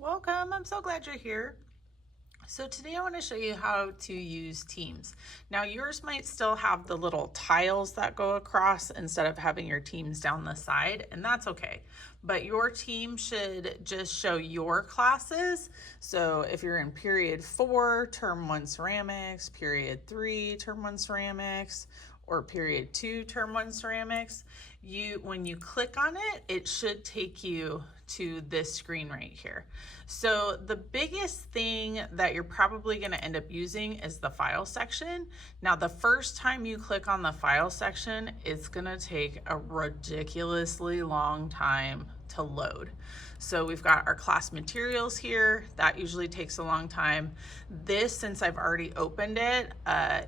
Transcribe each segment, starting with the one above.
Welcome, I'm so glad you're here. So today I want to show you how to use Teams. Now yours might still have the little tiles that go across instead of having your teams down the side, and that's okay. But your team should just show your classes. So if you're in period 4, term 1 ceramics, period 3, term 1 ceramics, or period 2, term 1 ceramics, when you click on it, it should take you to this screen right here. So the biggest thing that you're probably going to end up using is the file section. Now the first time you click on the file section, it's going to take a ridiculously long time to load. So we've got our class materials here. That usually takes a long time. This, since I've already opened it,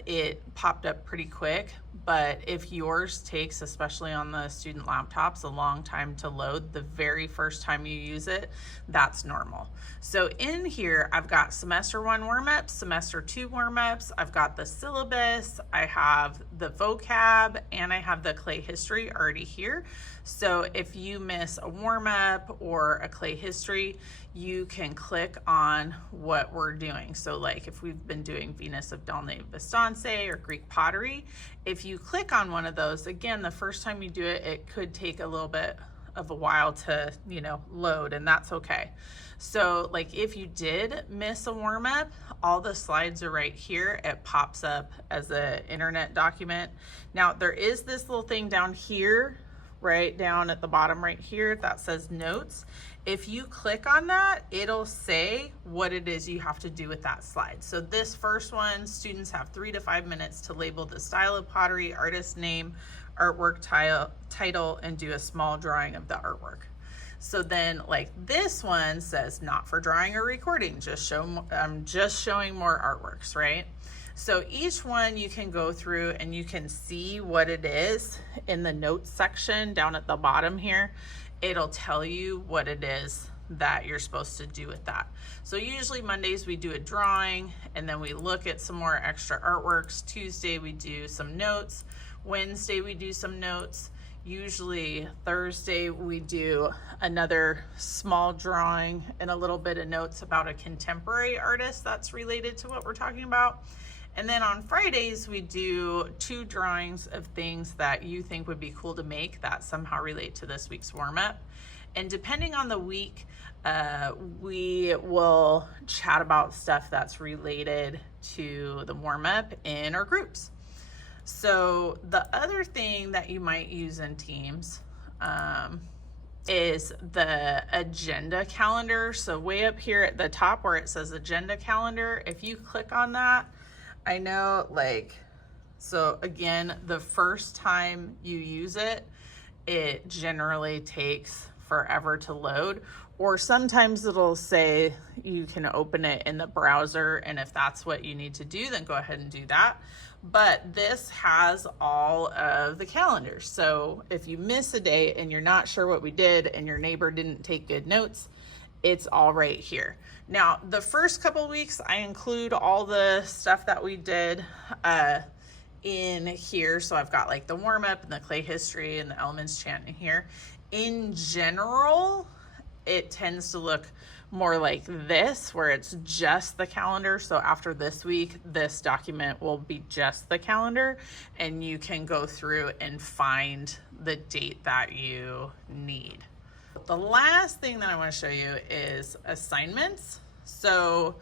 it popped up pretty quick. But if yours takes, especially on the student laptops, a long time to load the very first time you use it, that's normal. So in here, I've got semester 1 warm-ups, semester 2 warm-ups, I've got the syllabus, I have the vocab, and I have the clay history already here. So if you miss a warm-up or a clay history, you can click on what we're doing. So like if we've been doing Venus of Del Vestance or Greek pottery, if you click on one of those, again, the first time you do it, it could take a little bit of a while to, load, and that's okay. So like if you did miss a warm-up, all the slides are right here. It pops up as an internet document. Now there is this little thing down here, right down at the bottom right here, that says notes. If you click on that, it'll say what it is you have to do with that slide. So this first one, students have 3 to 5 minutes to label the style of pottery, artist name, artwork title, and do a small drawing of the artwork. So then like this one says not for drawing or recording, just showing more artworks, right? So each one you can go through and you can see what it is in the notes section down at the bottom here. It'll tell you what it is that you're supposed to do with that. So usually Mondays we do a drawing and then we look at some more extra artworks. Tuesday we do some notes. Wednesday we do some notes. Usually Thursday we do another small drawing and a little bit of notes about a contemporary artist that's related to what we're talking about. And then on Fridays, we do 2 drawings of things that you think would be cool to make that somehow relate to this week's warm-up. And depending on the week, we will chat about stuff that's related to the warm-up in our groups. So the other thing that you might use in Teams is the agenda calendar. So way up here at the top where it says agenda calendar, if you click on that, I know so again, the first time you use it, it generally takes forever to load, or sometimes it'll say you can open it in the browser, and if that's what you need to do, then go ahead and do that. But this has all of the calendars. So if you miss a day and you're not sure what we did and your neighbor didn't take good notes, it's all right here. Now, the first couple of weeks, I include all the stuff that we did in here. So I've got like the warm-up and the clay history and the elements chant in here. In general, it tends to look more like this, where it's just the calendar. So after this week, this document will be just the calendar, and you can go through and find the date that you need. The last thing that I want to show you is assignments. So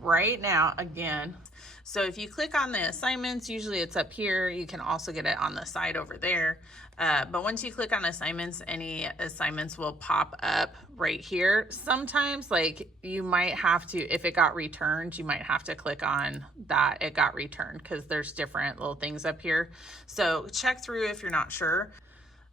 right now, again, so if you click on the assignments, usually it's up here. You can also get it on the side over there. But once you click on assignments, any assignments will pop up right here. Sometimes you might have to, if it got returned, you might have to click on that it got returned, because there's different little things up here. So check through if you're not sure.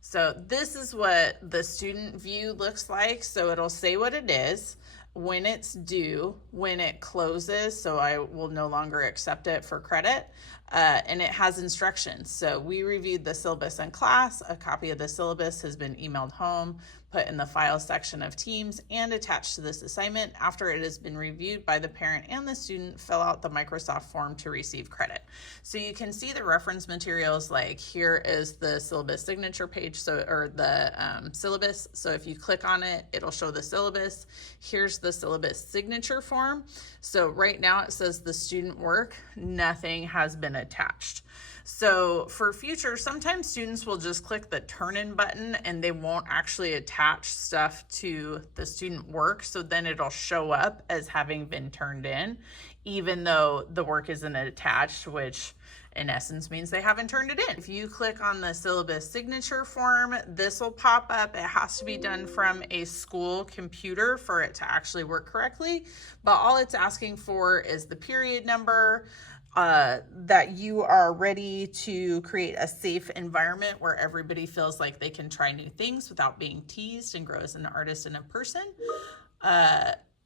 So this is what the student view looks like. So it'll say what it is, when it's due, when it closes, so I will no longer accept it for credit, and it has instructions. So we reviewed the syllabus in class. A copy of the syllabus has been emailed home, put in the file section of Teams, and attached to this assignment. After it has been reviewed by the parent and the student, fill out the Microsoft form to receive credit. So you can see the reference materials, like here is the syllabus signature page, or the syllabus. So if you click on it, it'll show the syllabus. Here's the the syllabus signature form. So right now it says the student work, nothing has been attached. So for future, sometimes students will just click the turn in button and they won't actually attach stuff to the student work. So then it'll show up as having been turned in, even though the work isn't attached, which in essence means they haven't turned it in. If you click on the syllabus signature form, this will pop up. It has to be done from a school computer for it to actually work correctly. But all it's asking for is the period number, that you are ready to create a safe environment where everybody feels like they can try new things without being teased and grow as an artist and a person.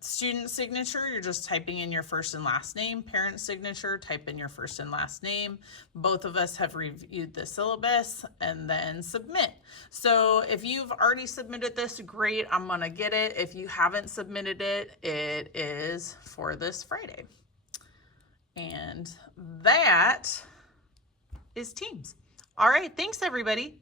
Student signature, you're just typing in your first and last name. Parent signature, type in your first and last name. Both of us have reviewed the syllabus, and then submit. So if you've already submitted this, great, I'm gonna get it. If you haven't submitted it, it is for this Friday. And that is Teams. All right, thanks everybody.